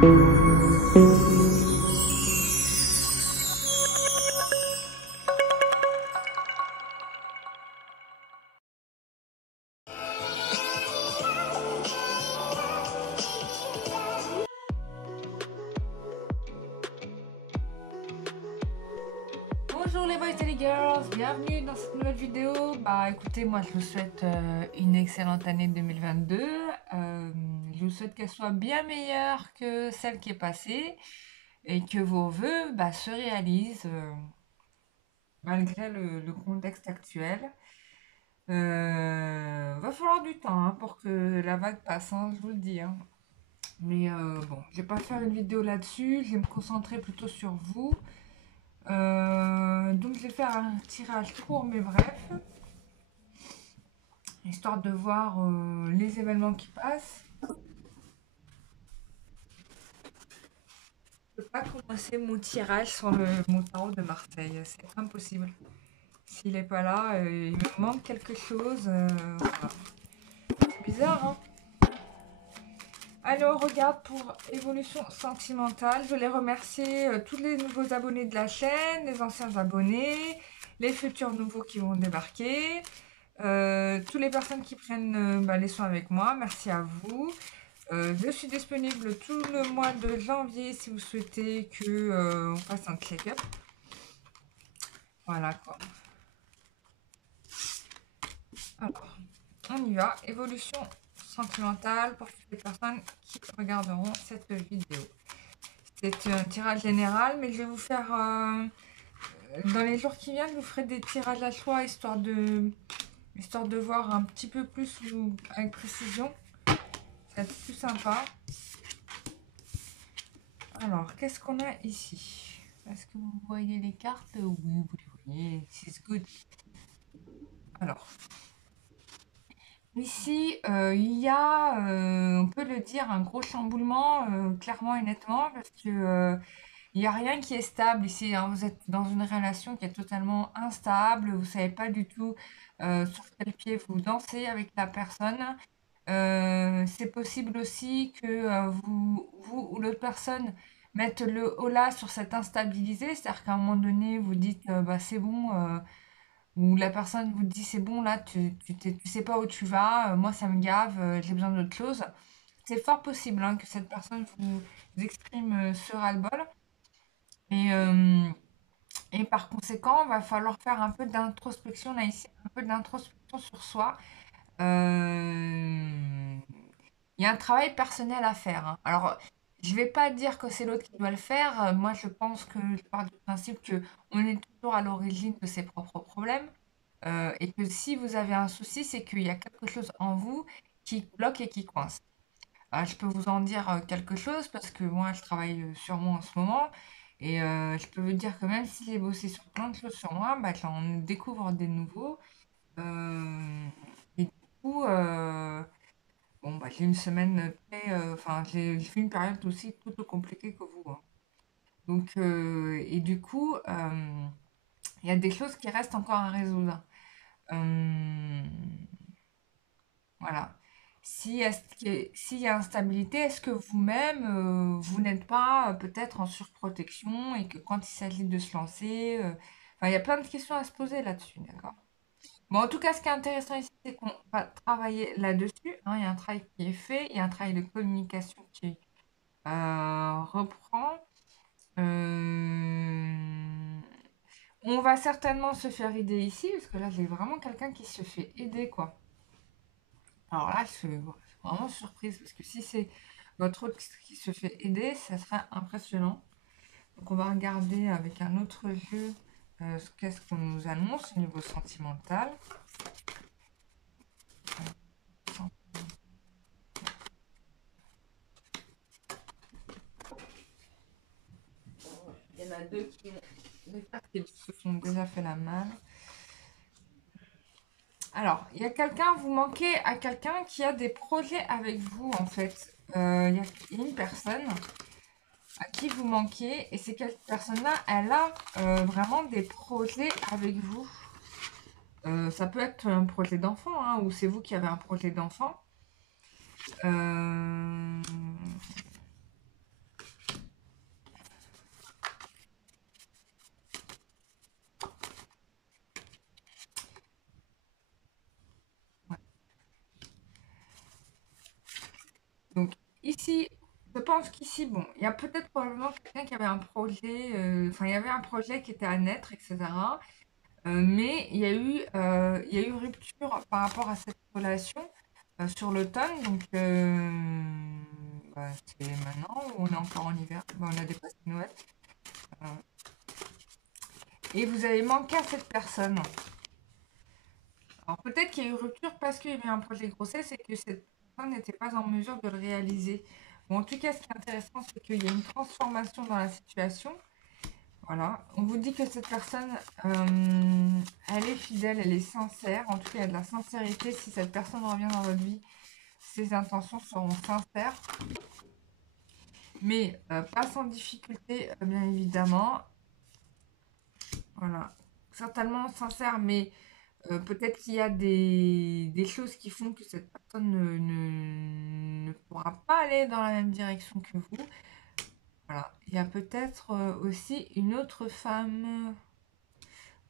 Bonjour les boys et les girls, bienvenue dans cette nouvelle vidéo. Bah écoutez, moi je vous souhaite une excellente année 2022. Je vous souhaite qu'elle soit bien meilleure que celle qui est passée et que vos vœux se réalisent malgré le contexte actuel. Va falloir du temps pour que la vague passe, hein, je vous le dis. Hein. Mais bon, je vais pas faire une vidéo là-dessus, je vais me concentrer plutôt sur vous. Donc je vais faire un tirage court mais bref, histoire de voir les événements qui passent. Je ne peux pas commencer mon tirage sans mon tarot de Marseille, c'est impossible. S'il n'est pas là, il me manque quelque chose. Voilà. C'est bizarre, hein. Allez, on regarde pour évolution sentimentale. Je voulais remercier tous les nouveaux abonnés de la chaîne, les anciens abonnés, les futurs nouveaux qui vont débarquer. Toutes les personnes qui prennent les soins avec moi, merci à vous. Je suis disponible tout le mois de janvier si vous souhaitez que on fasse un check-up. Voilà quoi. Alors, on y va. Évolution sentimentale pour toutes les personnes qui regarderont cette vidéo. C'est un tirage général, mais je vais vous faire dans les jours qui viennent, je vous ferai des tirages à choix histoire de voir un petit peu plus avec précision. Ça va être plus sympa. Alors, qu'est-ce qu'on a ici? Est-ce que vous voyez les cartes? Oui, vous les voyez. C'est good. Alors, ici, il y a, on peut le dire, un gros chamboulement, clairement et nettement, parce que il n'y a rien qui est stable ici. Hein. Vous êtes dans une relation qui est totalement instable. Vous ne savez pas du tout sur quel pied vous dansez avec la personne. C'est possible aussi que vous ou l'autre personne mette le holà sur cette instabilité, c'est-à-dire qu'à un moment donné, vous dites c'est bon, ou la personne vous dit c'est bon, là, tu sais pas où tu vas, moi ça me gave, j'ai besoin d'autre chose. C'est fort possible hein, que cette personne vous exprime ce ras-le-bol. Et, euh, et par conséquent, il va falloir faire un peu d'introspection là ici, un peu d'introspection sur soi. Euh, Il y a un travail personnel à faire. Hein. Alors, je vais pas dire que c'est l'autre qui doit le faire. Moi, je pense que je pars du principe que on est toujours à l'origine de ses propres problèmes. Et que si vous avez un souci, c'est qu'il y a quelque chose en vous qui bloque et qui coince. Je peux vous en dire quelque chose parce que moi, je travaille sur moi en ce moment. Et je peux vous dire que même si j'ai bossé sur plein de choses sur moi, j'en découvre des nouveaux. Et du coup, j'ai une semaine très. Enfin, j'ai fait une période aussi tout aussi compliquée que vous. Hein. Donc, et du coup, il y a des choses qui restent encore à résoudre. Euh, voilà. S'il y a instabilité, est-ce que vous-même, vous n'êtes pas peut-être en surprotection et que quand il s'agit de se lancer, il y a plein de questions à se poser là-dessus, d'accord? Bon, en tout cas, ce qui est intéressant ici, c'est qu'on va travailler là-dessus. Hein, il y a un travail qui est fait, il y a un travail de communication qui reprend. Euh, On va certainement se faire aider ici, parce que là, j'ai vraiment quelqu'un qui se fait aider, quoi. Alors là, je suis vraiment surprise, parce que si c'est votre autre qui se fait aider, ça serait impressionnant. Donc on va regarder avec un autre jeu qu'est-ce qu'on nous annonce au niveau sentimental. Il y en a deux qui se sont déjà fait la malle. Alors, il y a quelqu'un, vous manquez à quelqu'un qui a des projets avec vous en fait. Il y a une personne à qui vous manquez et cette personne-là, elle a vraiment des projets avec vous. Ça peut être un projet d'enfant hein, ou c'est vous qui avez un projet d'enfant. Euh, Donc ici, je pense qu'ici, bon, il y a peut-être probablement quelqu'un qui avait un projet, enfin il y avait un projet qui était à naître, etc. Mais il y a eu rupture par rapport à cette relation sur l'automne. Donc bah, c'est maintenant ou on est encore en hiver? Bah, on a dépassé Noël. Euh, et vous avez manqué à cette personne. Alors peut-être qu'il y a eu rupture parce qu'il y avait un projet de grossesse et que cette personne n'était pas en mesure de le réaliser. Bon, en tout cas, ce qui est intéressant, c'est qu'il y a une transformation dans la situation. Voilà. On vous dit que cette personne, elle est fidèle, elle est sincère. En tout cas, il y a de la sincérité. Si cette personne revient dans votre vie, ses intentions seront sincères. Mais pas sans difficulté, bien évidemment. Voilà. Certainement sincère, mais peut-être qu'il y a des choses qui font que cette personne ne pourra pas aller dans la même direction que vous. Voilà. Il y a peut-être aussi une autre femme.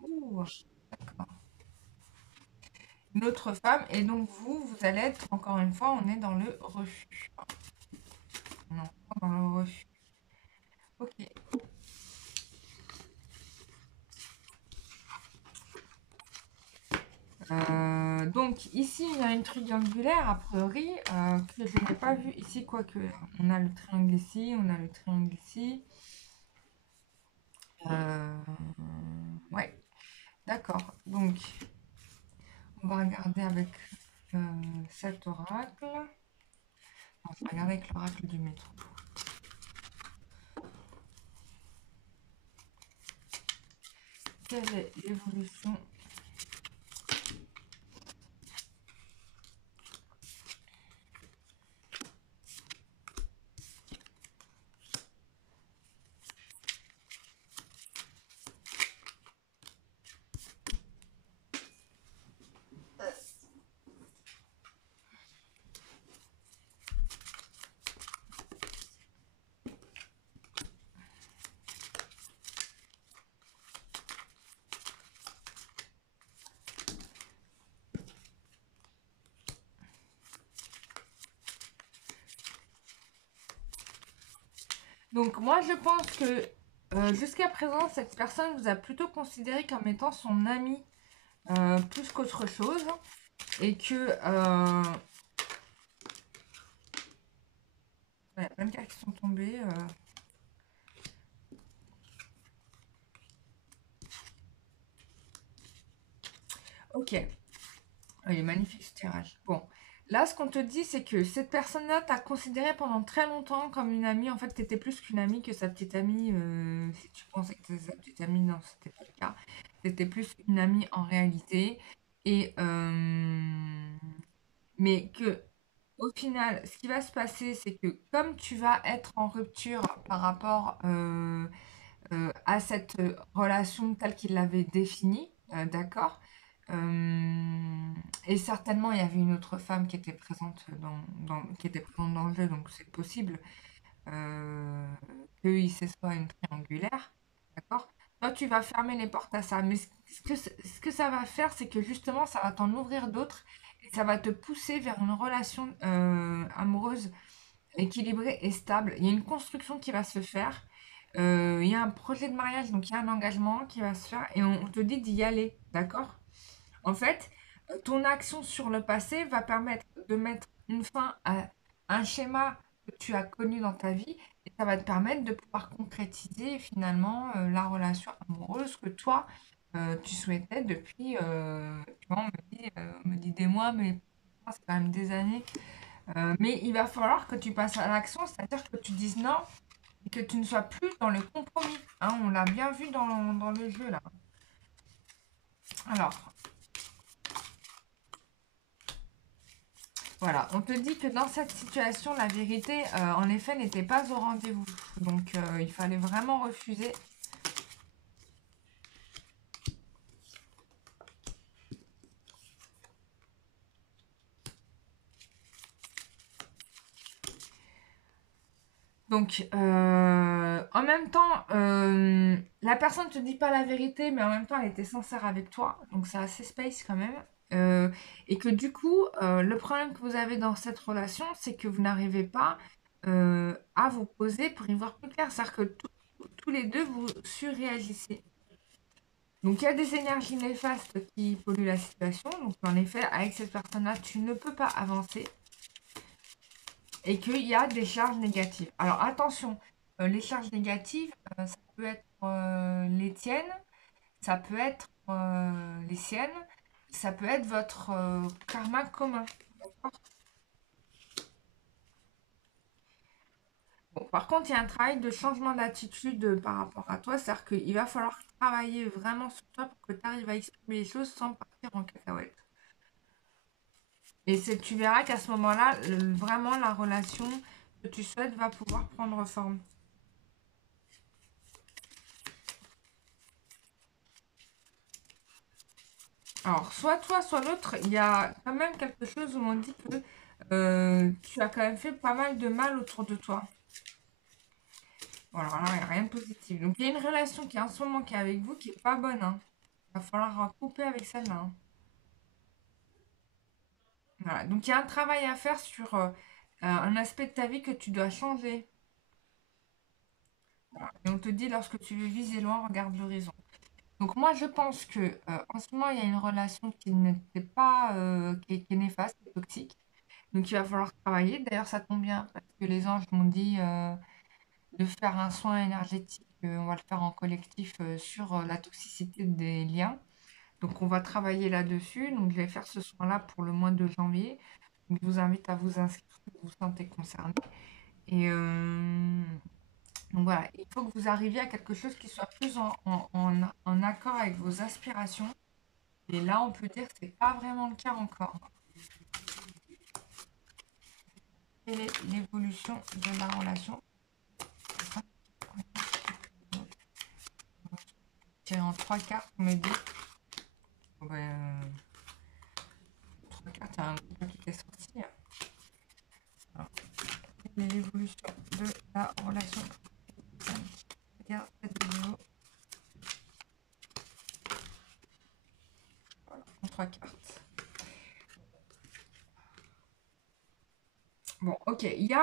Ouh, d'accord. Une autre femme. Et donc vous allez être, encore une fois, on est dans le refus. On est encore dans le refus. Ok. Donc ici, il y a une triangulaire, a priori, que je n'ai pas vu ici, quoique on a le triangle ici, on a le triangle ici. Euh, ouais, d'accord. Donc, on va regarder avec cet oracle. On va regarder avec l'oracle du métro. Quelle est l'évolution? Donc moi, je pense que jusqu'à présent, cette personne vous a plutôt considéré comme étant son ami plus qu'autre chose. Et que... il y a plein de cartes qui sont tombées. Ok. Il est magnifique ce tirage. Bon, là, ce qu'on te dit, c'est que cette personne-là t'a considéré pendant très longtemps comme une amie. En fait, t'étais plus qu'une amie que sa petite amie. Si tu pensais que c'était sa petite amie, non, c'était pas le cas. T'étais plus une amie en réalité. Et mais que au final, ce qui va se passer, c'est que comme tu vas être en rupture par rapport à cette relation telle qu'il l'avait définie, d'accord? Et certainement, il y avait une autre femme qui était présente qui était présente dans le jeu, donc c'est possible euh, qu'il se soit une triangulaire, d'accord? Toi, tu vas fermer les portes à ça, mais ce que ça va faire, c'est que justement, ça va t'en ouvrir d'autres et ça va te pousser vers une relation amoureuse équilibré et stable. Il y a une construction qui va se faire. Il y a un projet de mariage, donc il y a un engagement qui va se faire et on te dit d'y aller, d'accord? En fait, ton action sur le passé va permettre de mettre une fin à un schéma que tu as connu dans ta vie et ça va te permettre de pouvoir concrétiser finalement la relation amoureuse que toi, tu souhaitais depuis, tu vois, on me dit des mois, mais c'est quand même des années. Mais il va falloir que tu passes à l'action, c'est-à-dire que tu dises non et que tu ne sois plus dans le compromis. Hein, on l'a bien vu dans le jeu là. Alors, voilà, on te dit que dans cette situation, la vérité, en effet, n'était pas au rendez-vous. Donc, il fallait vraiment refuser. Donc, en même temps, la personne ne te dit pas la vérité, mais en même temps, elle était sincère avec toi. Donc, c'est assez space quand même. euh, et que du coup, le problème que vous avez dans cette relation, c'est que vous n'arrivez pas à vous poser pour y voir plus clair. C'est-à-dire que tous les deux, vous surréagissez. Donc, il y a des énergies néfastes qui polluent la situation. Donc, en effet, avec cette personne-là, tu ne peux pas avancer et qu'il y a des charges négatives. Alors, attention, les charges négatives, ça peut être les tiennes, ça peut être les siennes, ça peut être votre karma commun. Bon, par contre, il y a un travail de changement d'attitude par rapport à toi. C'est-à-dire qu'il va falloir travailler vraiment sur toi pour que tu arrives à exprimer les choses sans partir en cacahuète. Et tu verras qu'à ce moment-là, vraiment la relation que tu souhaites va pouvoir prendre forme. Alors, soit toi, soit l'autre, il y a quand même quelque chose où on dit que tu as quand même fait pas mal de mal autour de toi. Bon, alors là, il n'y a rien de positif. Donc, il y a une relation qui est en ce moment qui est avec vous qui est pas bonne. Hein. Il va falloir couper avec celle-là. Hein. Voilà. Donc, il y a un travail à faire sur un aspect de ta vie que tu dois changer. Voilà. Et on te dit, lorsque tu veux viser loin, regarde l'horizon. Donc, moi, je pense que en ce moment, il y a une relation qui n'était pas, qui est néfaste, qui est toxique. Donc, il va falloir travailler. D'ailleurs, ça tombe bien parce que les anges m'ont dit de faire un soin énergétique. On va le faire en collectif sur la toxicité des liens. Donc, on va travailler là-dessus. Donc, je vais faire ce soin-là pour le mois de janvier. Donc, je vous invite à vous inscrire si vous vous sentez concerné. Et donc, voilà, il faut que vous arriviez à quelque chose qui soit plus en accord avec vos aspirations. Et là, on peut dire que c'est pas vraiment le cas encore. Quelle est l'évolution de la relation? Tirer en trois cartes, on me dit. Bon, ben, trois cartes, il y a un groupe qui est sorti. Alors, quelle est l'évolution de la relation? Regarde cette vidéo. Voilà, en trois cartes. Bon, ok, il y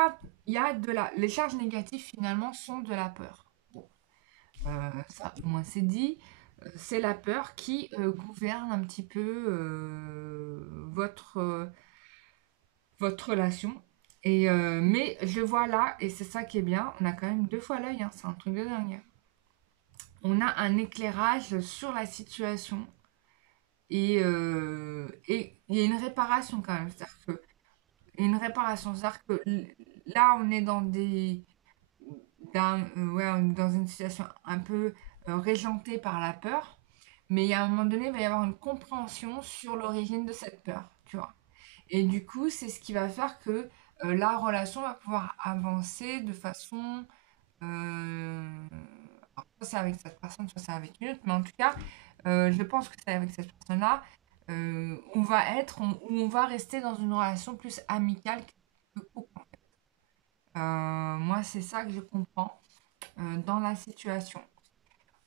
a de la... Les charges négatives, finalement, sont de la peur. Bon, ça, au moins, c'est dit. C'est la peur qui gouverne un petit peu votre relation. Et, mais je vois là, et c'est ça qui est bien, on a quand même deux fois l'œil, hein, c'est un truc de dingue. On a un éclairage sur la situation et il y a une réparation quand même. C'est-à-dire que, une réparation, c'est-à-dire que là, on est ouais, on est dans une situation un peu régentée par la peur, mais il y a un moment donné, il va y avoir une compréhension sur l'origine de cette peur, tu vois. Et du coup, c'est ce qui va faire que la relation va pouvoir avancer de façon... alors, soit c'est avec cette personne, soit c'est avec une autre, mais en tout cas, je pense que c'est avec cette personne-là, où on va rester dans une relation plus amicale que couple. Moi, c'est ça que je comprends dans la situation.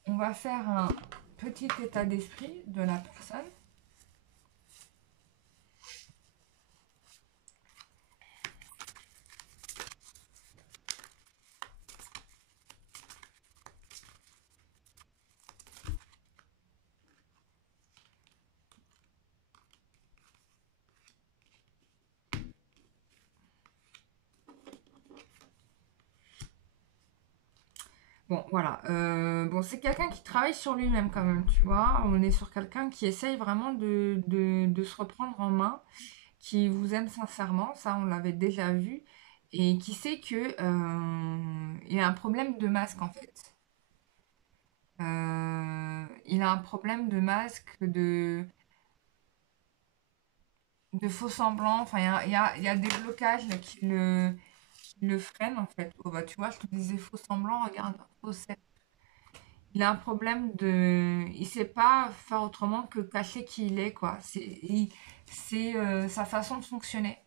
On va faire un petit état d'esprit de la personne. Bon, voilà. Bon, c'est quelqu'un qui travaille sur lui-même quand même, tu vois. On est sur quelqu'un qui essaye vraiment de se reprendre en main, qui vous aime sincèrement, ça on l'avait déjà vu, et qui sait que il a un problème de masque en fait. Il a un problème de masque, de faux semblants. Enfin, il y a des blocages là, qui le freinent en fait. Oh, bah, tu vois, je te disais faux semblants, regarde, faux il a un problème de... Il sait pas faire autrement que cacher qui il est, quoi. C'est sa façon de fonctionner.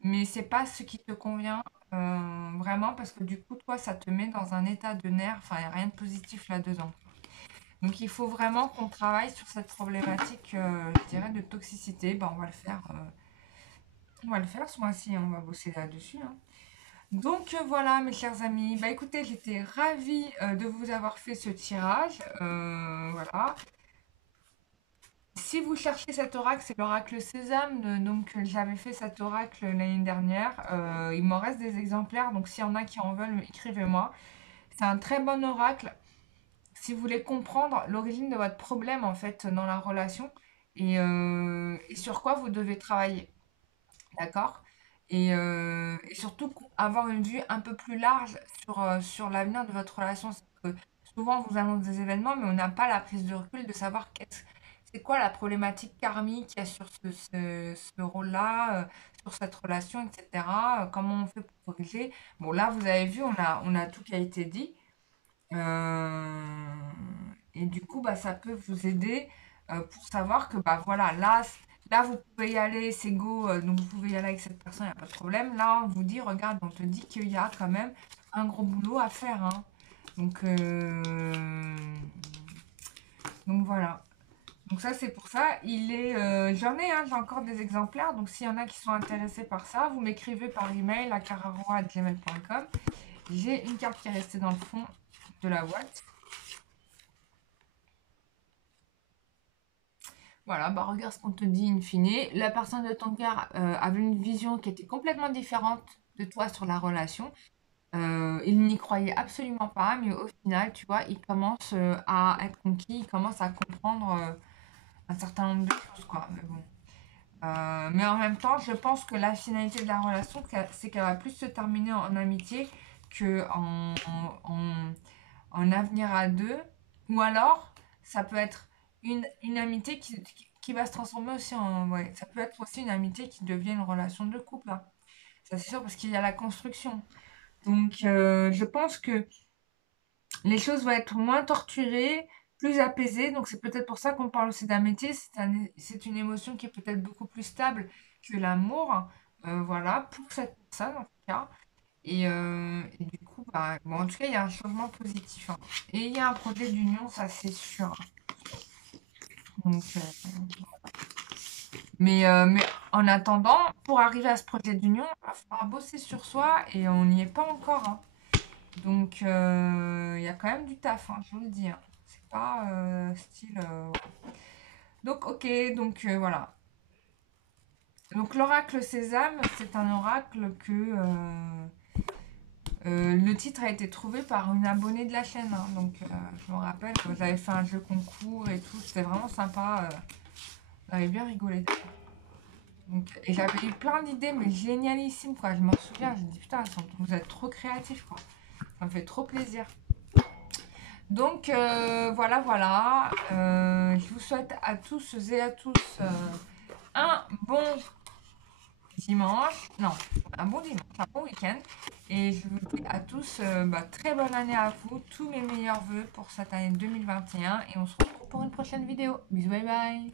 Mais c'est pas ce qui te convient vraiment parce que du coup, toi, ça te met dans un état de nerf. Enfin, il n'y a rien de positif là-dedans. Donc il faut vraiment qu'on travaille sur cette problématique, je dirais, de toxicité. Ben, on va le faire ce mois-ci, on va bosser là-dessus, hein. Donc voilà mes chers amis, bah écoutez, j'étais ravie de vous avoir fait ce tirage, voilà. Si vous cherchez cet oracle, c'est l'oracle Sésame, donc j'avais fait cet oracle l'année dernière, il m'en reste des exemplaires, donc s'il y en a qui en veulent, écrivez-moi. C'est un très bon oracle si vous voulez comprendre l'origine de votre problème en fait dans la relation et sur quoi vous devez travailler. D'accord? Et surtout avoir une vue un peu plus large sur l'avenir de votre relation. C'est que souvent, on vous annonce des événements, mais on n'a pas la prise de recul de savoir c'est quoi la problématique karmique qu'il y a sur ce rôle-là, sur cette relation, etc. Comment on fait pour corriger. Bon, là, vous avez vu, on a tout qui a été dit. Euh, et du coup, bah, ça peut vous aider pour savoir que bah, voilà, là, vous pouvez y aller, c'est go, donc vous pouvez y aller avec cette personne, il n'y a pas de problème. Là, on vous dit, regarde, on te dit qu'il y a quand même un gros boulot à faire, hein. Donc, donc voilà. Donc ça, c'est pour ça. J'en ai, hein, j'ai encore des exemplaires. Donc s'il y en a qui sont intéressés par ça, vous m'écrivez par email à cararoi@gmail.com. J'ai une carte qui est restée dans le fond de la boîte. Voilà, bah regarde ce qu'on te dit in fine. La personne de ton cœur avait une vision qui était complètement différente de toi sur la relation. Il n'y croyait absolument pas, mais au final, tu vois, il commence à être conquis, il commence à comprendre un certain nombre de choses, quoi. Mais bon. Mais en même temps, je pense que la finalité de la relation, c'est qu'elle va plus se terminer en amitié que en avenir à deux. Ou alors, ça peut être une amitié qui va se transformer aussi en... Ouais, ça peut être aussi une amitié qui devient une relation de couple, hein. Ça, c'est sûr, parce qu'il y a la construction. Donc, je pense que les choses vont être moins torturées, plus apaisées. Donc, c'est peut-être pour ça qu'on parle aussi d'amitié. C'est une émotion qui est peut-être beaucoup plus stable que l'amour. Voilà, pour cette personne, en tout cas. Et du coup, bah, bon, en tout cas, il y a un changement positif, hein. Et il y a un projet d'union, ça c'est sûr. Donc, mais en attendant, pour arriver à ce projet d'union, il va falloir bosser sur soi et on n'y est pas encore, hein. Donc, il y a quand même du taf, hein, je vous le dis, hein. C'est pas style. Donc, ok, donc voilà. Donc, l'oracle Sésame, c'est un oracle que le titre a été trouvé par une abonnée de la chaîne, hein. Donc, je me rappelle, j'avais fait un jeu concours et tout, c'était vraiment sympa. J'avais bien rigolé. Donc, et j'avais eu plein d'idées, mais génialissimes, quoi. Je m'en souviens, j'ai dit putain, vous êtes trop créatifs, quoi. Ça me fait trop plaisir. Donc, voilà, voilà. Je vous souhaite à tous et à tous un bon dimanche. Non, un bon dimanche, un bon week-end. Et je vous dis à tous bah, très bonne année à vous. Tous mes meilleurs vœux pour cette année 2021. Et on se retrouve pour une prochaine vidéo. Bisous, bye bye.